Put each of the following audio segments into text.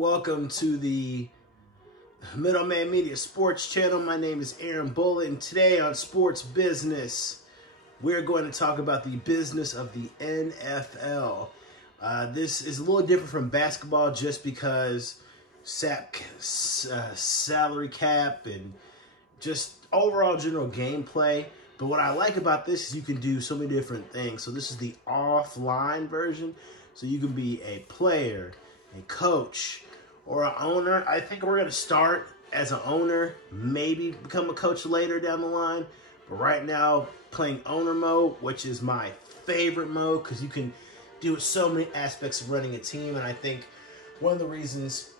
Welcome to the Middleman Media Sports Channel. My name is Aaron Bullitt, and today on Sports Business, we're going to talk about the business of the NFL. This is a little different from basketball just because salary cap and just overall general gameplay. But what I like about this is you can do so many different things. So this is the offline version. So you can be a player, a coach, or an owner. I think we're going to start as an owner, maybe become a coach later down the line. But right now, playing owner mode, which is my favorite mode because you can do so many aspects of running a team. And I think one of the reasons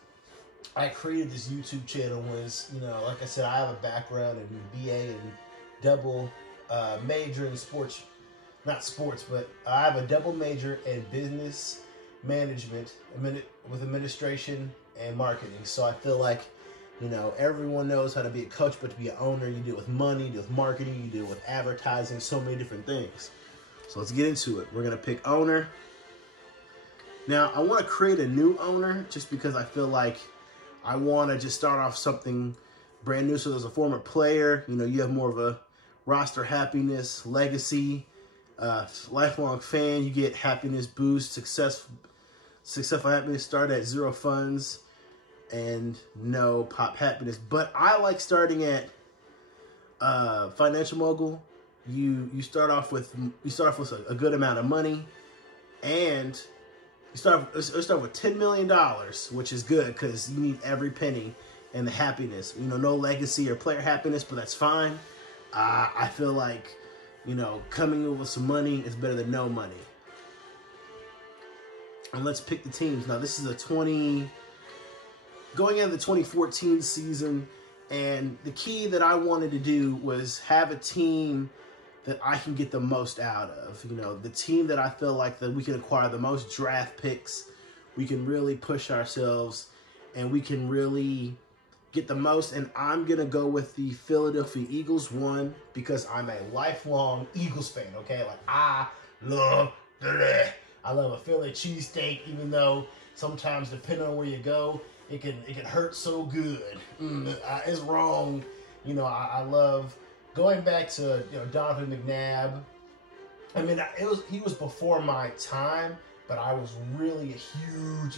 I created this YouTube channel was, like I said, I have a background in BA and double major in sports, not sports, but I have a double major in business management with administration and marketing. So I feel like, everyone knows how to be a coach, but to be an owner, you deal with money, you deal with marketing, you deal with advertising, so many different things. So let's get into it. We're going to pick owner. Now, I want to create a new owner just because I feel like I want to just start off something brand new. So as a former player, you have more of a roster happiness, legacy, lifelong fan. You get happiness boost, successful happiness, start at 0 funds, and no pop happiness. But I like starting at financial mogul. You start off with a good amount of money, and you start with $10 million, which is good because you need every penny and the happiness. No legacy or player happiness, but that's fine. I feel like, coming in with some money is better than no money. And let's pick the teams. Now, this is going into the 2014 season, and the key that I wanted to do was have a team that I can get the most out of. The team that I feel like that we can acquire the most draft picks, we can really push ourselves, and we can really get the most. And I'm going to go with the Philadelphia Eagles, one, because I'm a lifelong Eagles fan, okay? Like, I love a Philly cheesesteak, even though sometimes, depending on where you go, it can hurt so good. It's wrong. I love going back to Donovan McNabb. I mean, he was before my time, but I was really a huge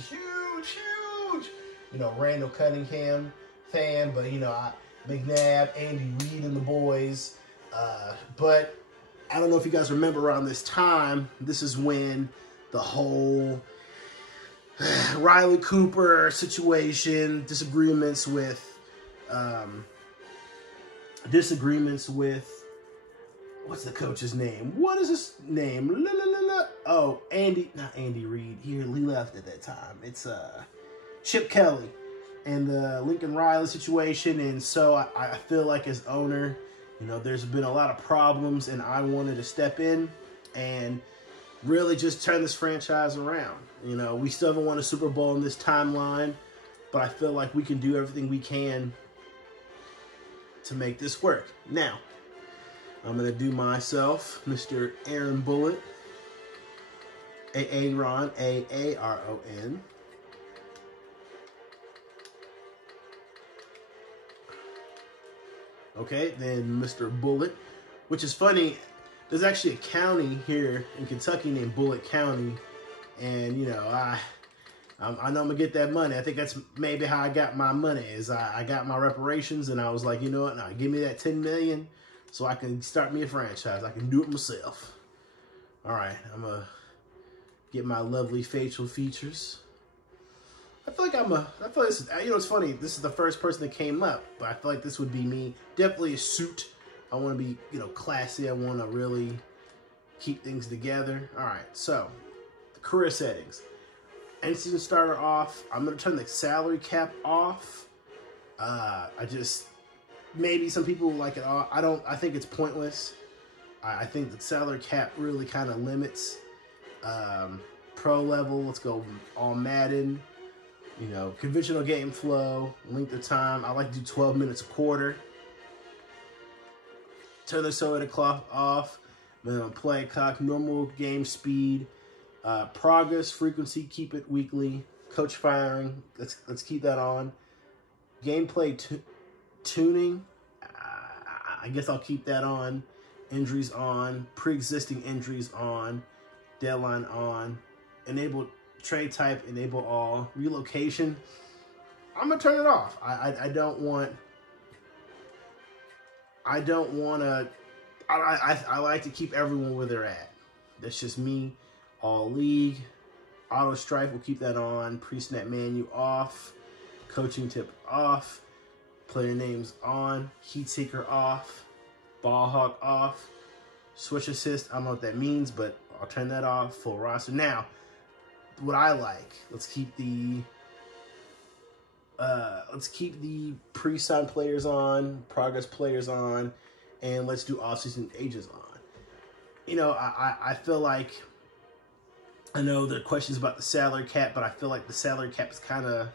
Randall Cunningham fan. But McNabb, Andy Reid, and the boys. But I don't know if you guys remember around this time. This is when the whole Riley Cooper situation, disagreements with what's the coach's name? What is his name? Oh, not Andy Reid. He left at that time. It's Chip Kelly and the Lincoln Riley situation. And so I feel like as owner, there's been a lot of problems, and I wanted to step in and really just turn this franchise around. We still haven't won a Super Bowl in this timeline, but I feel like we can do everything we can to make this work. Now, I'm going to do myself, Mr. Aaron Bullitt, Aaron, Aaron. Okay, then Mr. Bullitt, which is funny. There's actually a county here in Kentucky named Bullitt County, and I know I'm gonna get that money. I think that's maybe how I got my money. Is I got my reparations, and I was like, what? Now give me that $10 million, so I can start me a franchise. I can do it myself. All right, I'm gonna get my lovely facial features. I feel like this. It's funny. This is the first person that came up, but I feel like this would be me. Definitely a suit. I want to be, classy. I want to really keep things together. All right, so the career settings. End-season starter off. I'm going to turn the salary cap off. Maybe some people like it off. I think it's pointless. I think the salary cap really kind of limits. Pro level, let's go all Madden. Conventional game flow, length of time. I like to do 12 minutes a quarter. Turn the soda clock off. Play clock, normal game speed, progress, frequency, keep it weekly. Coach firing. Let's keep that on. Gameplay tuning. I guess I'll keep that on. Injuries on. Pre-existing injuries on. Deadline on. Enable trade type. Enable all. Relocation. I'm gonna turn it off. I don't want to. I like to keep everyone where they're at. That's just me. All league. Auto strike, we'll keep that on. Pre-snap menu off. Coaching tip off. Player names on. Heat seeker off. Ball hawk off. Switch assist, I don't know what that means, but I'll turn that off. Full roster. Now, what I like, let's keep the pre-sign players on, progress players on, and let's do off-season agents on. You know, I feel like, I know there are questions about the salary cap, but I feel like the salary cap is kind of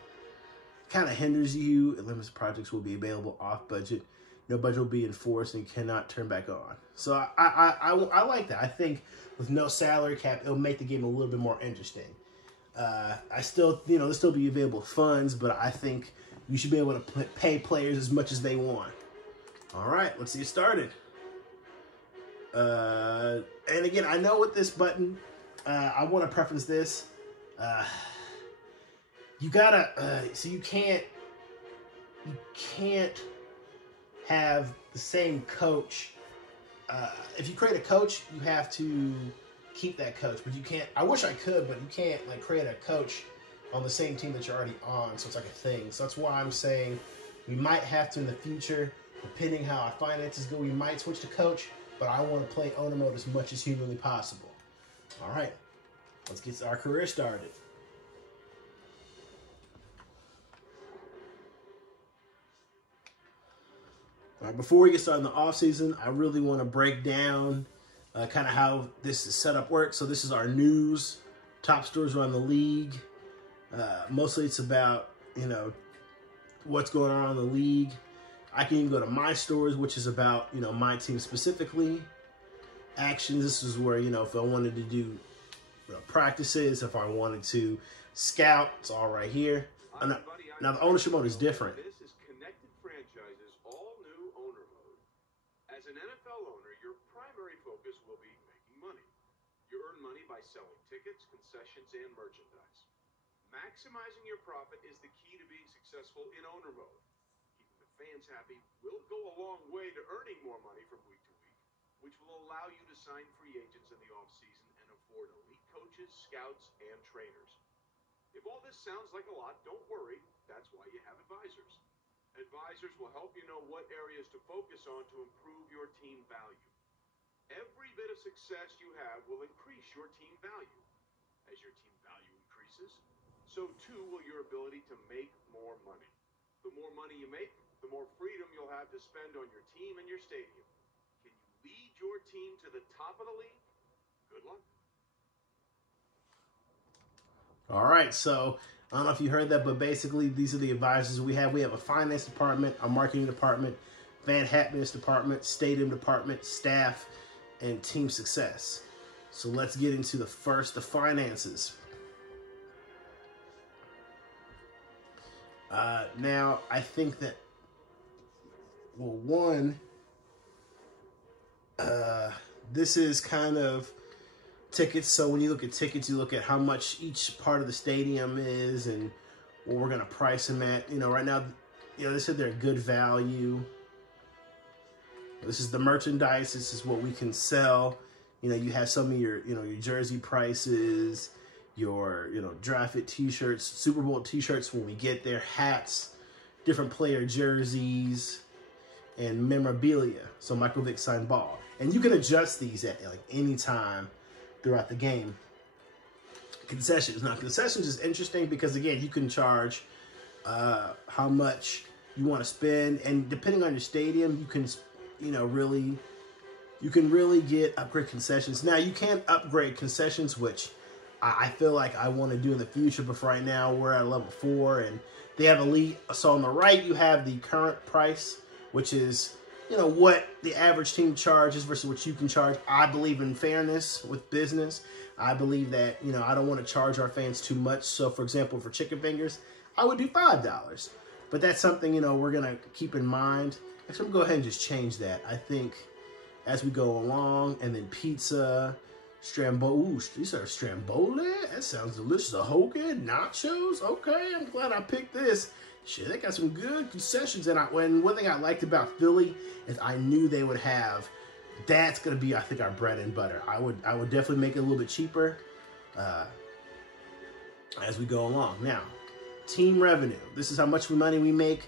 hinders you. Limited projects will be available off budget. No budget will be enforced and cannot turn back on. So I like that. I think with no salary cap, it'll make the game a little bit more interesting. I still, you know, there'll still be available funds, but I think you should be able to pay players as much as they want. All right, let's get started. And again, I know with this button, I want to preference this. You gotta, so you can't have the same coach. If you create a coach, you have to keep that coach, but you can't, I wish I could, but you can't like create a coach on the same team that you're already on, so it's like a thing. So that's why I'm saying we might have to in the future, depending how our finances go, we might switch to coach, but I want to play owner mode as much as humanly possible. All right, let's get our career started. All right, before we get started in the offseason, I really want to break down kind of how this setup works. So this is our news, top stories around the league. Mostly it's about, you know, what's going on in the league. I can even go to my stories, which is about, you know, my team specifically. Actions, this is where, you know, if I wanted to do practices, if I wanted to scout, it's all right here. Now the ownership mode is different. This is Connected Franchises all new owner mode. As an NFL owner, your primary focus will be making money. You earn money by selling tickets, concessions, and merchandise. Maximizing your profit is the key to being successful in owner mode. Keeping the fans happy will go a long way to earning more money from week to week, which will allow you to sign free agents in the offseason and afford elite coaches, scouts, and trainers. If all this sounds like a lot, don't worry. That's why you have advisors. Advisors will help you know what areas to focus on to improve your team value. Every bit of success you have will increase your team value. As your team value increases, so too will your ability to make more money. The more money you make, the more freedom you'll have to spend on your team and your stadium. Can you lead your team to the top of the league? Good luck. All right, so I don't know if you heard that, but basically these are the advisors we have. We have a finance department, a marketing department, fan happiness department, stadium department, staff, and team success. So let's get into the finances. Now, I think that, well, one, this is kind of tickets. So when you look at tickets, you look at how much each part of the stadium is and what we're going to price them at. You know, right now, you know, they said they're good value. This is the merchandise. This is what we can sell. You know, you have some of your, you know, your jersey prices, your, you know, draft it t-shirts, Super Bowl t-shirts when we get there, hats, different player jerseys, and memorabilia. So Michael Vick signed ball. And you can adjust these at like any time throughout the game. Concessions. Now, concessions is interesting because, again, you can charge how much you want to spend. And depending on your stadium, you can, you know, you can really get upgrade concessions. Now, you can upgrade concessions, which I feel like I want to do in the future, but for right now, we're at level 4, and they have elite. So on the right, you have the current price, which is what the average team charges versus what you can charge. I believe in fairness with business. I believe that, I don't want to charge our fans too much. So, for example, for chicken fingers, I would do $5. But that's something, we're going to keep in mind. Actually, I'm going to go ahead and just change that. I think as we go along, and then pizza, Ooh, these are Stromboli? That sounds delicious. A hoagie, nachos? Okay, I'm glad I picked this. Shit, they got some good concessions. And one thing I liked about Philly is I knew they would have. That's gonna be, I think, our bread and butter. I would definitely make it a little bit cheaper as we go along. Now, team revenue. This is how much money we make.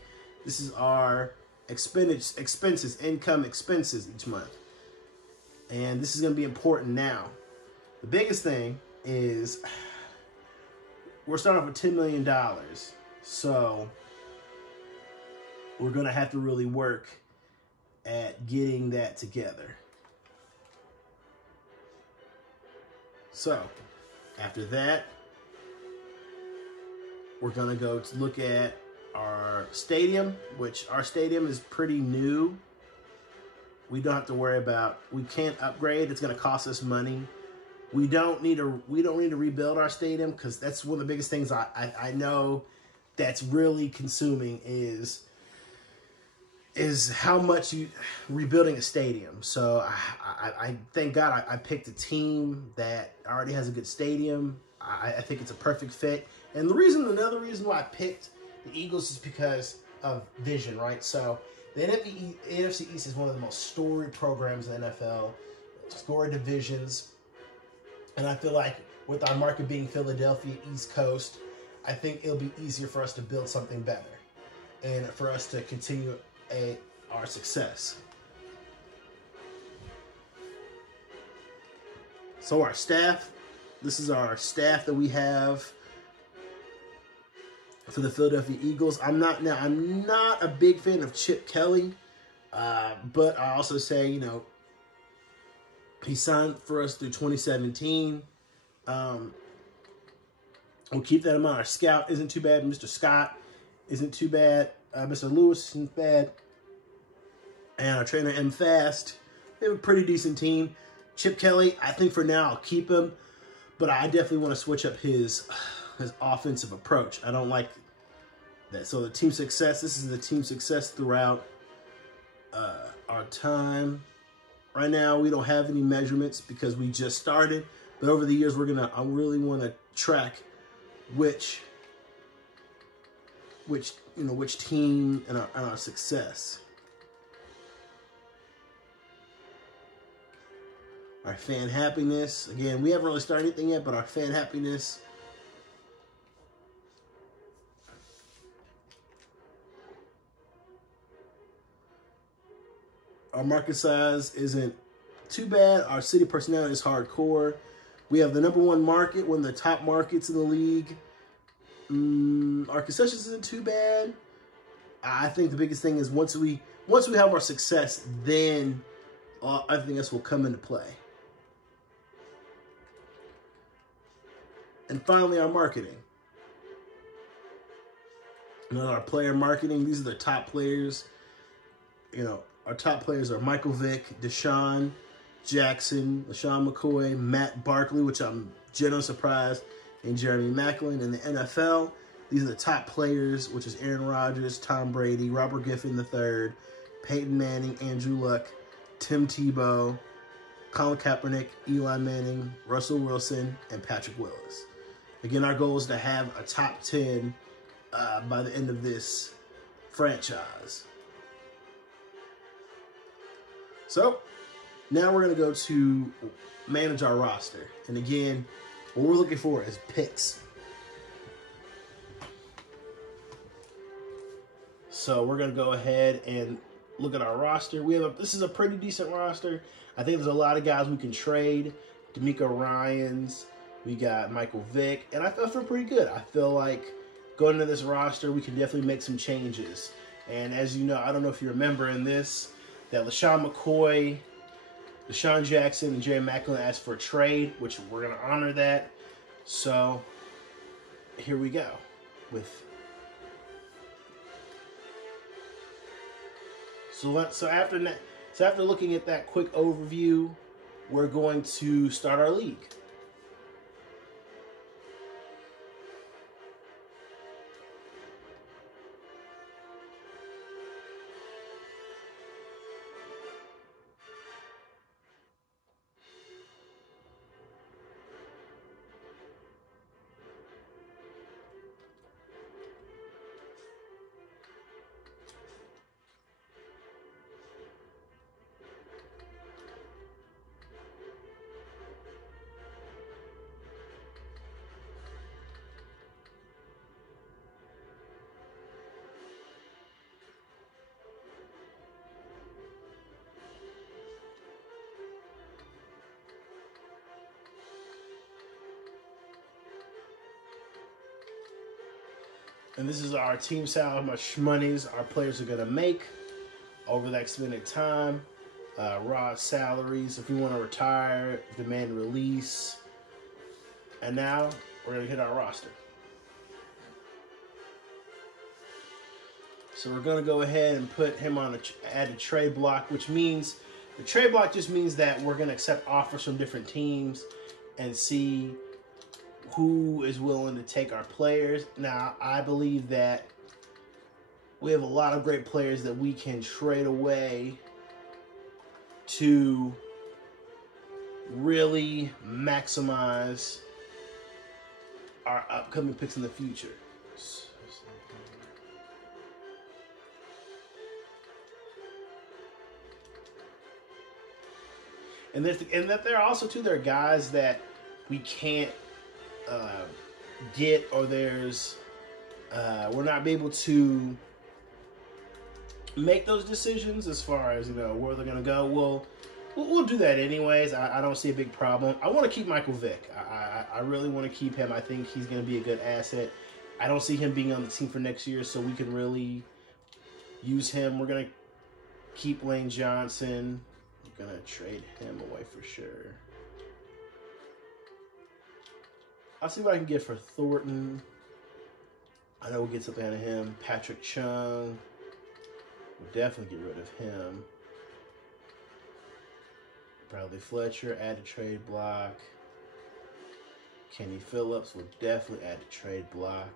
This is our income expenses each month. And this is gonna be important now. The biggest thing is we're starting off with $10 million. So we're going to have to really work at getting that together. So after that, we're going to go to look at our stadium, which our stadium is pretty new. We don't have to worry about, we can't upgrade. It's going to cost us money. We don't need to rebuild our stadium, because that's one of the biggest things I know that's really consuming is how much rebuilding a stadium. So I thank God I picked a team that already has a good stadium. I think it's a perfect fit. And another reason why I picked the Eagles is because of vision, right? So the NFC East is one of the most storied programs in the NFL, storied divisions. And I feel like with our market being Philadelphia, East Coast, I think it'll be easier for us to build something better and for us to continue our success. So our staff, this is our staff that we have for the Philadelphia Eagles. I'm not a big fan of Chip Kelly, but I also say, he signed for us through 2017. We'll keep that in mind. Our scout isn't too bad. Mr. Scott isn't too bad. Mr. Lewis isn't bad. And our trainer, M. Fast, they have a pretty decent team. Chip Kelly, I think for now I'll keep him, but I definitely want to switch up his offensive approach. I don't like that. So the team success, this is the team success throughout our time. Right now, we don't have any measurements because we just started. But over the years, I really want to track which team and our success. Our fan happiness. Again, we haven't really started anything yet, but our fan happiness. Our market size isn't too bad. Our city personality is hardcore. We have the #1 market, one of the top markets in the league. Our concessions isn't too bad. I think the biggest thing is once we have our success, then everything else will come into play. And finally, our marketing. Our player marketing. These are the top players. Our top players are Michael Vick, Deshaun Jackson, LaShawn McCoy, Matt Barkley, which I'm genuinely surprised, and Jeremy Maclin. In the NFL, these are the top players, which is Aaron Rodgers, Tom Brady, Robert Griffin III, Peyton Manning, Andrew Luck, Tim Tebow, Colin Kaepernick, Eli Manning, Russell Wilson, and Patrick Willis. Again, our goal is to have a top 10 by the end of this franchise. So now we're going to go to manage our roster. And again, what we're looking for is picks. So we're going to go ahead and look at our roster. This is a pretty decent roster. I think there's a lot of guys we can trade. D'Amico Ryans. We got Michael Vick. And I feel pretty good. I feel like going into this roster, we can definitely make some changes. And as you know, I don't know if you remember in this, that LaShawn McCoy, Deshaun Jackson, and Jerry Maclin asked for a trade, which we're going to honor that. So here we go with. So after looking at that quick overview, we're going to start our league. And this is our team style, how much monies our players are going to make over that extended time. Raw salaries, if we want to retire, demand release. And now we're going to hit our roster. So we're going to go ahead and put him on add a trade block, which means the trade block just means that we're going to accept offers from different teams and see who is willing to take our players. Now, I believe that we have a lot of great players that we can trade away to really maximize our upcoming picks in the future. And that there are also, too, there are guys that we can't get, or there's we're not able to make those decisions as far as, you know, where they're going to go. We'll do that anyways. I don't see a big problem. I want to keep Michael Vick. I really want to keep him. I think he's going to be a good asset. I don't see him being on the team for next year, so we can really use him. We're going to keep Lane Johnson. We're going to trade him away for sure. I'll see what I can get for Thornton. I know we'll get something out of him. Patrick Chung. We'll definitely get rid of him. Bradley Fletcher, add a trade block. Kenny Phillips will definitely add a trade block.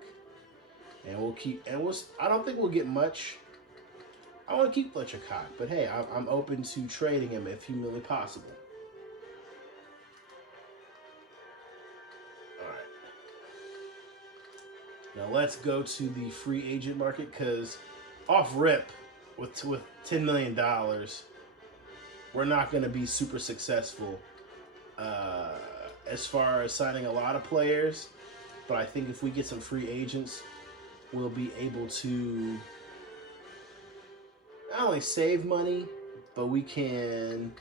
And we'll keep, I don't think we'll get much. I want to keep Fletcher Cox, but hey, I'm open to trading him if humanly possible. Now let's go to the free agent market, because off rip with $10 million, we're not going to be super successful as far as signing a lot of players. But I think if we get some free agents, we'll be able to not only save money, but we can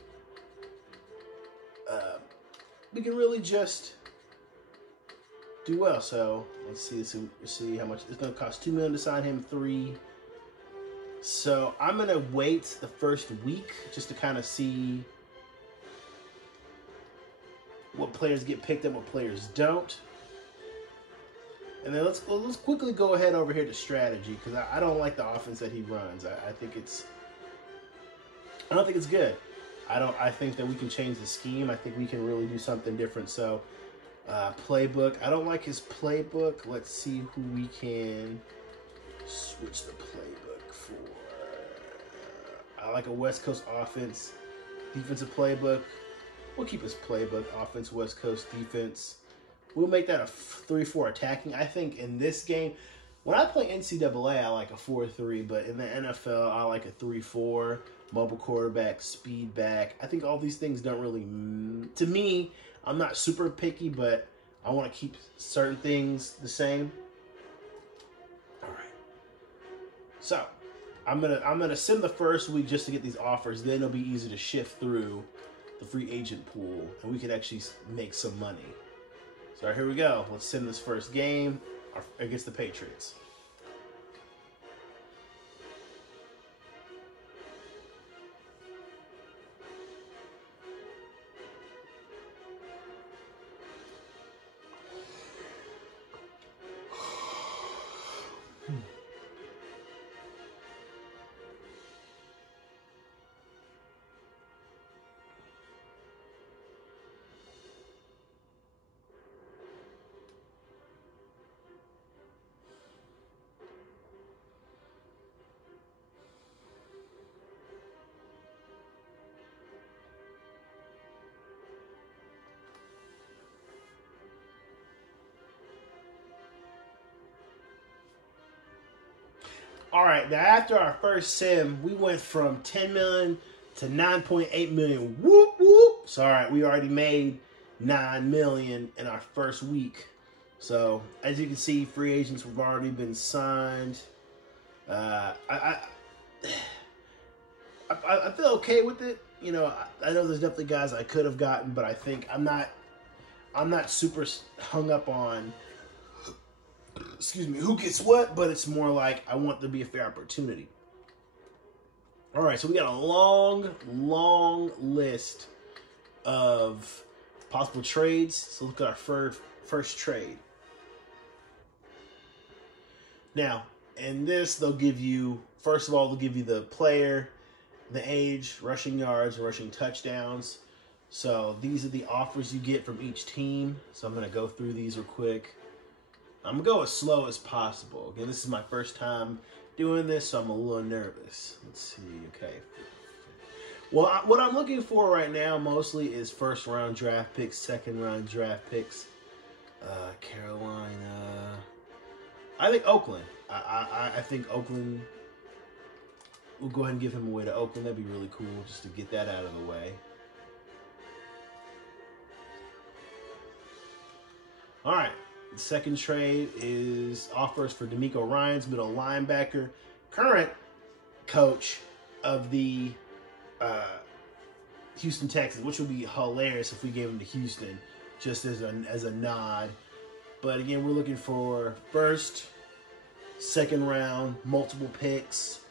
really just do well. So let's see how much it's going to cost. $2 million to sign him, 3. So I'm going to wait the first week just to kind of see what players get picked up, what players don't. And then let's quickly go ahead over here to strategy, because I don't like the offense that he runs. I don't think it's good. I think that we can change the scheme. I think we can really do something different. So playbook. I don't like his playbook. Let's see who we can switch the playbook for. I like a West Coast offense, defensive playbook. We'll keep his playbook, offense, West Coast defense. We'll make that a 3-4 attacking. I think in this game, when I play NCAA, I like a 4-3, but in the NFL, I like a 3-4, mobile quarterback, speed back. I think all these things don't really, to me, I'm not super picky, but I want to keep certain things the same. All right. So I'm gonna send the first week just to get these offers. Then it'll be easy to shift through the free agent pool, and we can actually make some money. So here we go. Let's send this first game against the Patriots. All right, now after our first sim, we went from 10 million to 9.8 million. Whoop, whoop. So, all right, we already made 9 million in our first week. So, as you can see, free agents have already been signed. I feel okay with it. You know, I know there's definitely guys I could have gotten, but I think I'm not super hung up on, excuse me, who gets what, but it's more like I want there to be a fair opportunity. All right, so we got a long list of possible trades. So look at our first trade. Now, in this, they'll give you, first of all, they'll give you the player, the age, rushing yards, rushing touchdowns. So these are the offers you get from each team. So I'm going to go through these real quick. I'm going to go as slow as possible. Again, this is my first time doing this, so I'm a little nervous. Let's see. Okay. Well, what I'm looking for right now mostly is first-round draft picks, second-round draft picks. Carolina. I think Oakland. I think Oakland. We'll go ahead and give him away to Oakland. That'd be really cool just to get that out of the way. All right. The second trade is offers for D'Amico Ryans, middle linebacker, current coach of the Houston Texans, which would be hilarious if we gave him to Houston just as a nod. But again, we're looking for first, second round, multiple picks.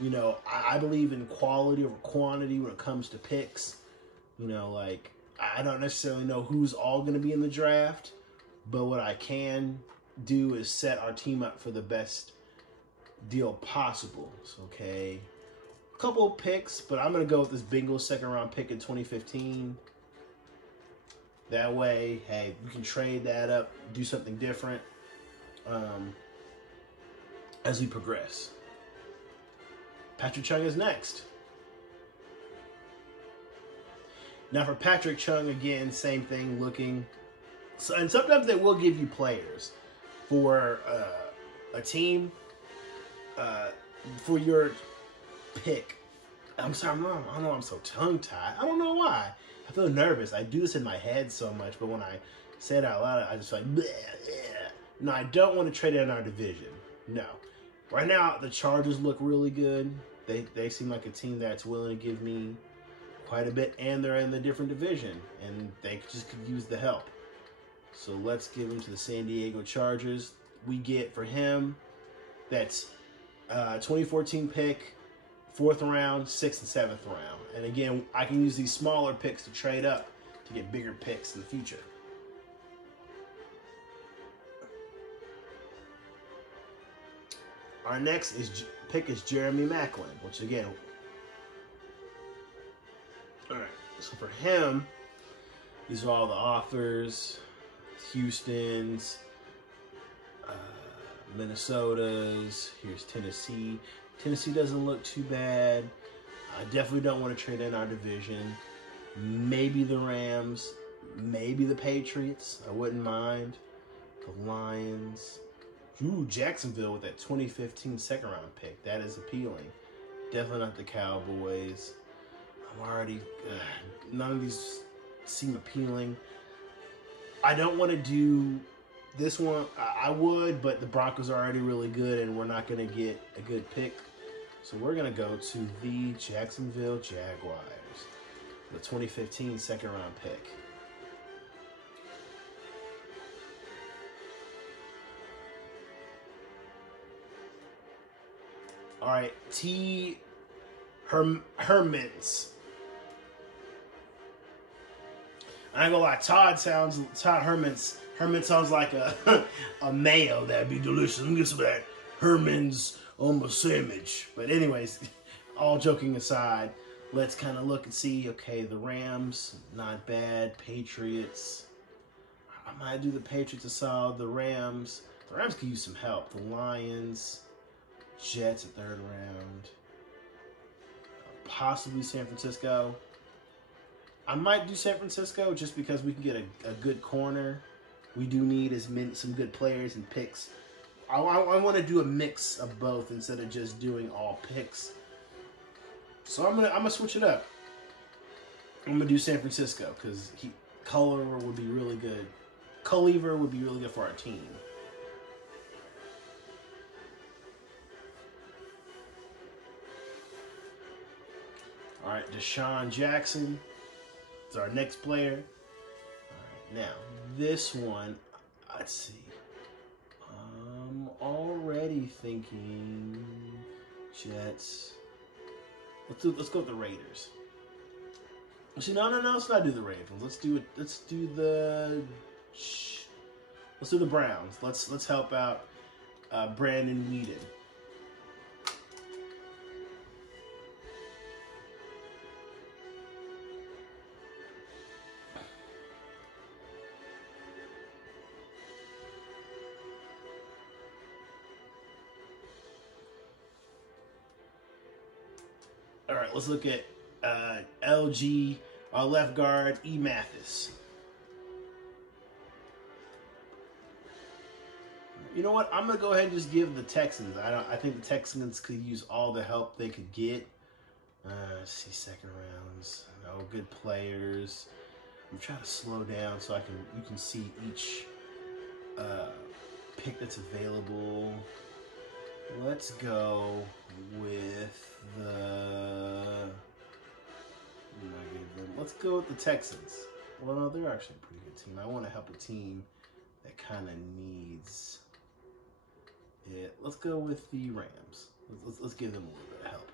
You know, I believe in quality over quantity when it comes to picks. You know, like, I don't necessarily know who's all going to be in the draft, but what I can do is set our team up for the best deal possible. So, okay, a couple of picks, but I'm going to go with this Bengals second-round pick in 2015. That way, hey, we can trade that up, do something different as we progress. Patrick Chung is next. Now for Patrick Chung, again, same thing, looking. So, and sometimes they will give you players for a team for your pick. I'm sorry, I know I'm so tongue-tied. I don't know why. I feel nervous. I do this in my head so much, but when I say it out loud, I just like, bleh, bleh. No, I don't want to trade it in our division. No. Right now, the Chargers look really good. They seem like a team that's willing to give me quite a bit, and they're in the different division, and they just could use the help. So let's give him to the San Diego Chargers. We get for him, that's 2014 pick, 4th round, 6th and 7th round. And again, I can use these smaller picks to trade up to get bigger picks in the future. Our next pick is Jeremy Maclin, which again, all right. So for him, these are all the offers: Houston's, Minnesota's. Here's Tennessee. Tennessee doesn't look too bad. I definitely don't want to trade in our division. Maybe the Rams, maybe the Patriots. I wouldn't mind. The Lions. Ooh, Jacksonville with that 2015 second-round pick. That is appealing. Definitely not the Cowboys. I'm already... none of these seem appealing. I don't want to do this one. I would, but the Broncos are already really good, and we're not going to get a good pick. So we're going to go to the Jacksonville Jaguars. The 2015 second-round pick. All right, T. Hermans. I ain't gonna lie, Todd Hermans. Herman sounds like a mayo that'd be delicious. Let me get some of that Herman's on my sandwich. But anyways, all joking aside, let's kind of look and see. Okay, the Rams, not bad. Patriots. I might do the Patriots a solid. The Rams could use some help. The Lions. Jets at 3rd round. Possibly San Francisco. I might do San Francisco just because we can get a good corner. We do need some good players and picks I want to do a mix of both instead of just doing all picks. So I'm gonna switch it up. I'm gonna do San Francisco because Culliver would be really good. Culliver would be really good for our team. All right, Deshaun Jackson is our next player. All right, now this one, let's see. I'm already thinking Jets. Let's go with the Raiders. Actually, no. Let's not do the Ravens. Let's do the Browns. Let's help out Brandon Weeden. All right, let's look at LG, left guard, E. Mathis. You know what? I'm gonna go ahead and just give the Texans. I think the Texans could use all the help they could get. Let's see, second rounds. Oh, good players. I'm trying to slow down so you can see each pick that's available. Let's go with let's go with the Texans. Well, no, they're actually a pretty good team. I want to help a team that kind of needs it. Let's go with the Rams. Let's give them a little bit of help.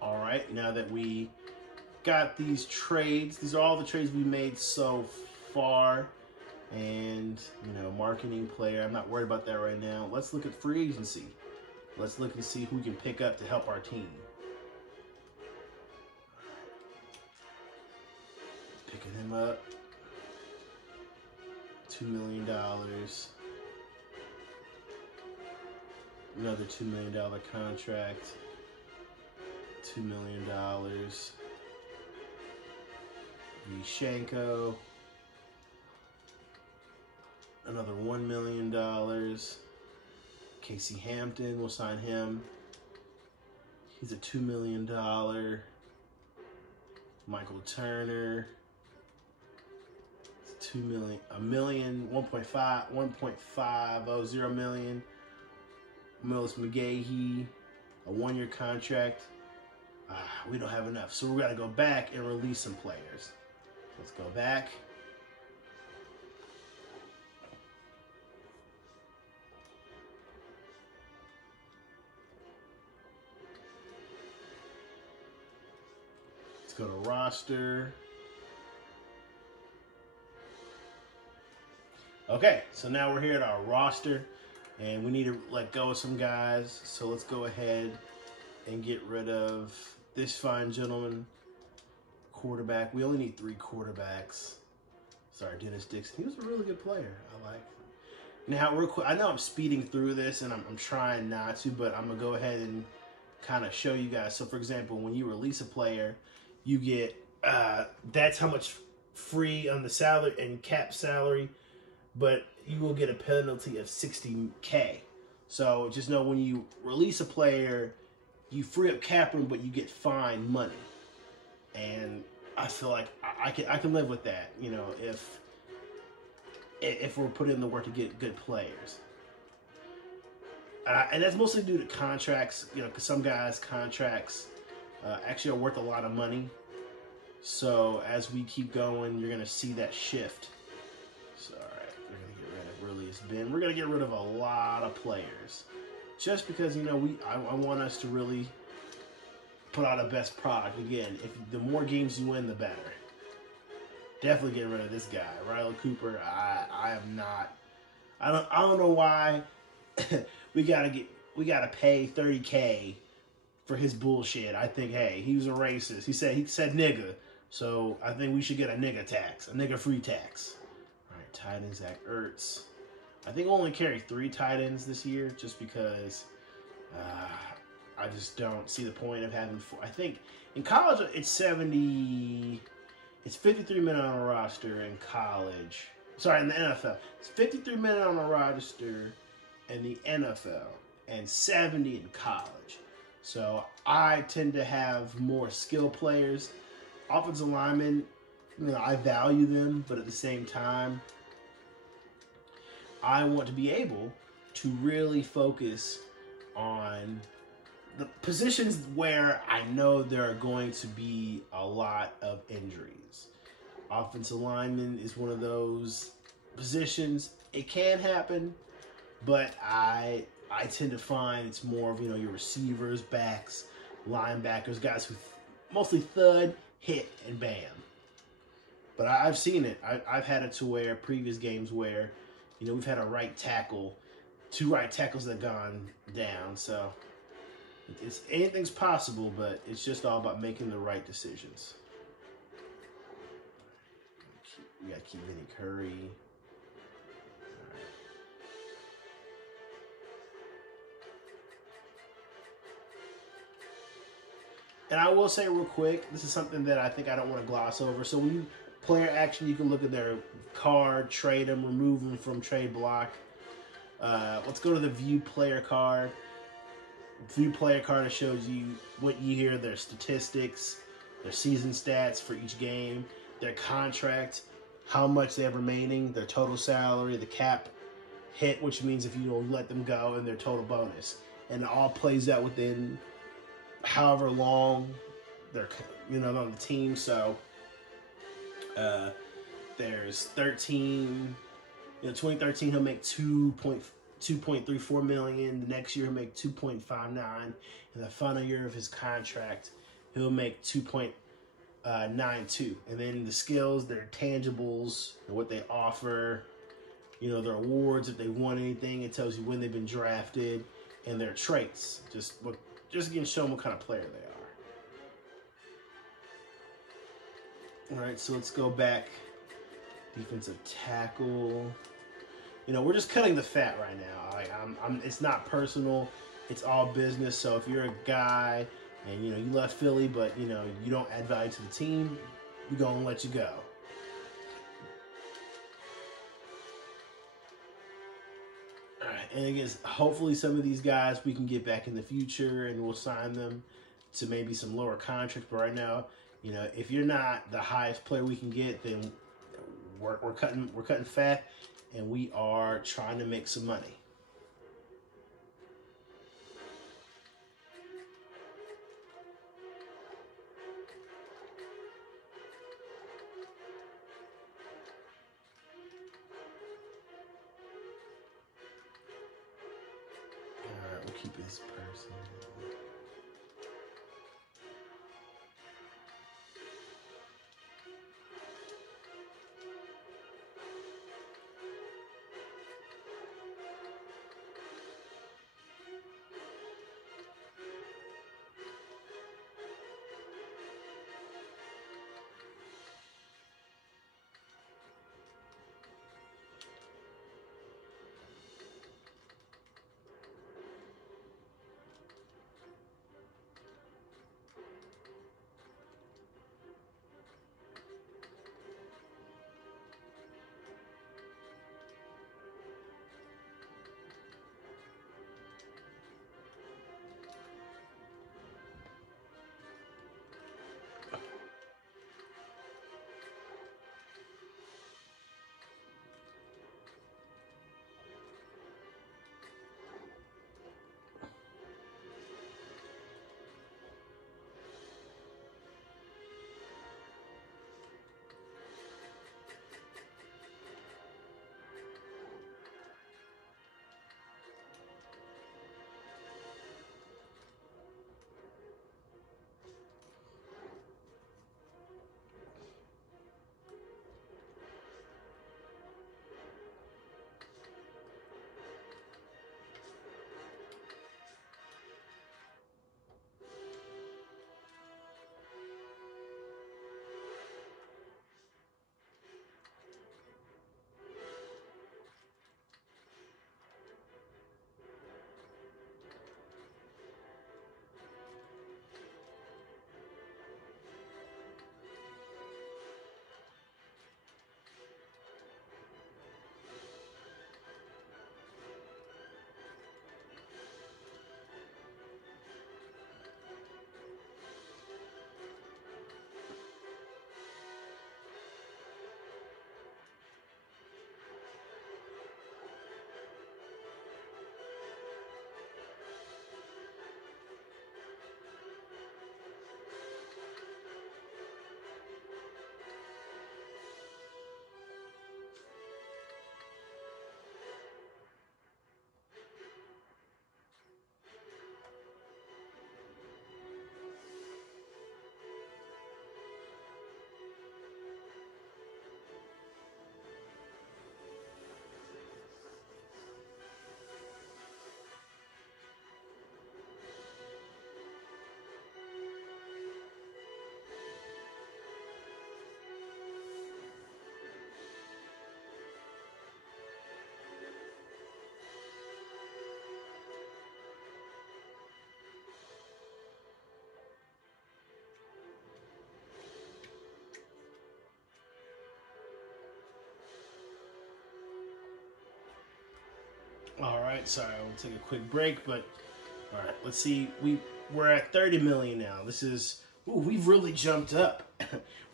All right, now that we got these trades, these are all the trades we made so far. And, marketing player, I'm not worried about that right now. Let's look at free agency. Let's look and see who we can pick up to help our team. Picking him up. $2 million. Another $2 million contract. $2 million. Vishenko. Another $1 million. Casey Hampton, we'll sign him. He's a $2 million. Michael Turner. It's $2 million. $1 million. 1.50 million. Millis McGahee, a 1-year contract. We don't have enough, so we got to go back and release some players. Let's go back. Go to roster. Okay, so now we're here at our roster, and we need to let go of some guys. So let's go ahead and get rid of this fine gentleman, quarterback. We only need 3 quarterbacks. Sorry, Dennis Dixon. He was a really good player. I like him. Now, real quick, I know I'm speeding through this, and I'm trying not to, but I'm going to go ahead and kind of show you guys. So, for example, when you release a player, you get, that's how much free on the salary and cap salary, but you will get a penalty of $60K. So just know when you release a player, you free up cap room, but you get fine money. And I feel like I can live with that, if we're putting in the work to get good players. And that's mostly due to contracts, because some guys' contracts actually are worth a lot of money. So as we keep going, you're going to see that shift. So, all right, we're going to get rid of Release Ben. We're going to get rid of a lot of players. Just because, I want us to really put out a best product. Again, the more games you win, the better. Definitely getting rid of this guy, Riley Cooper. I am not. I don't know why we gotta pay $30K for his bullshit. I think, hey, he was a racist. He said nigga, so I think we should get a nigga tax, a nigga free tax. All right, tight end Zach Ertz. I think we'll only carry 3 tight ends this year, just because I just don't see the point of having four. I think in college it's 70. It's 53 men on a roster in college. Sorry, in the NFL. It's 53 men on a roster in the NFL and 70 in college. So I tend to have more skill players. Offensive linemen, I value them, but at the same time, I want to be able to really focus on the positions where I know there are going to be a lot of injuries. Offensive lineman is one of those positions. It can happen, but I tend to find it's more of, your receivers, backs, linebackers, guys who mostly thud, hit, and bam. But I've seen it. I've had it to where previous games where, we've had a right tackle, 2 right tackles that have gone down. So anything's possible, but it's just all about making the right decisions. We got to keep Vinny Curry. And I will say real quick, this is something that I think I don't want to gloss over. So when you player action, you can look at their card, trade them, remove them from trade block. Let's go to the view player card. View player card, it shows you what year, their statistics, their season stats for each game, their contract, how much they have remaining, their total salary, the cap hit, which means if you don't let them go, and their total bonus. And it all plays out within however long they're on the team. So there's 13. 2013 he'll make 2.34 million. The next year he'll make 2.59. In the final year of his contract, he'll make 2.92. And then the skills, their tangibles, what they offer, their awards, if they won anything, it tells you when they've been drafted, and their traits. Just again, show them what kind of player they are. All right, so let's go back. Defensive tackle. We're just cutting the fat right now. It's not personal. It's all business. So if you're a guy and, you left Philly, but, you don't add value to the team, we're going to let you go. All right, and again, hopefully some of these guys we can get back in the future and we'll sign them to maybe some lower contracts. But right now, if you're not the highest player we can get, then we're cutting fat, and we are trying to make some money. All right, we'll keep this person. All right, sorry, we'll take a quick break, but all right, let's see. We're at 30 million now. This is we've really jumped up.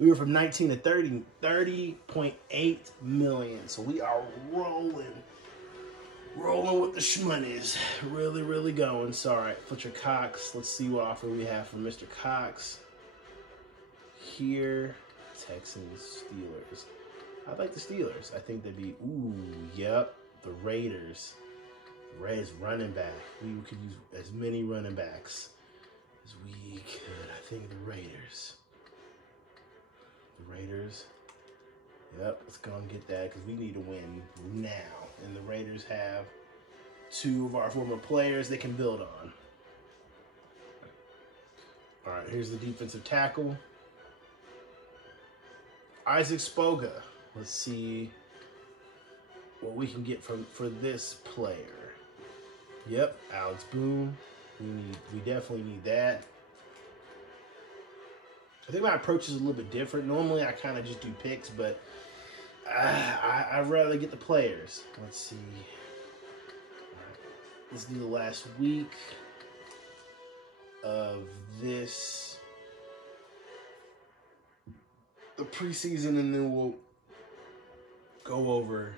We were from 19 to 30, 30.8 million. So we are rolling with the shmonies. Really, really going. So, all right, Fletcher Cox. Let's see what offer we have from Mr. Cox. Here, Texans, Steelers. I like the Steelers. I think they'd be, yep, the Raiders. Reds running back. We could use as many running backs as we could. I think the Raiders. Yep, let's go and get that because we need to win now. And the Raiders have two of our former players they can build on. All right, here's the defensive tackle. Isaac Spoga. Let's see what we can get for this player. Yep, Alex Boone. We definitely need that. I think my approach is a little bit different. Normally, I kind of just do picks, but I'd rather get the players. Let's see. All right. Let's do the last week of this, the preseason, and then we'll go over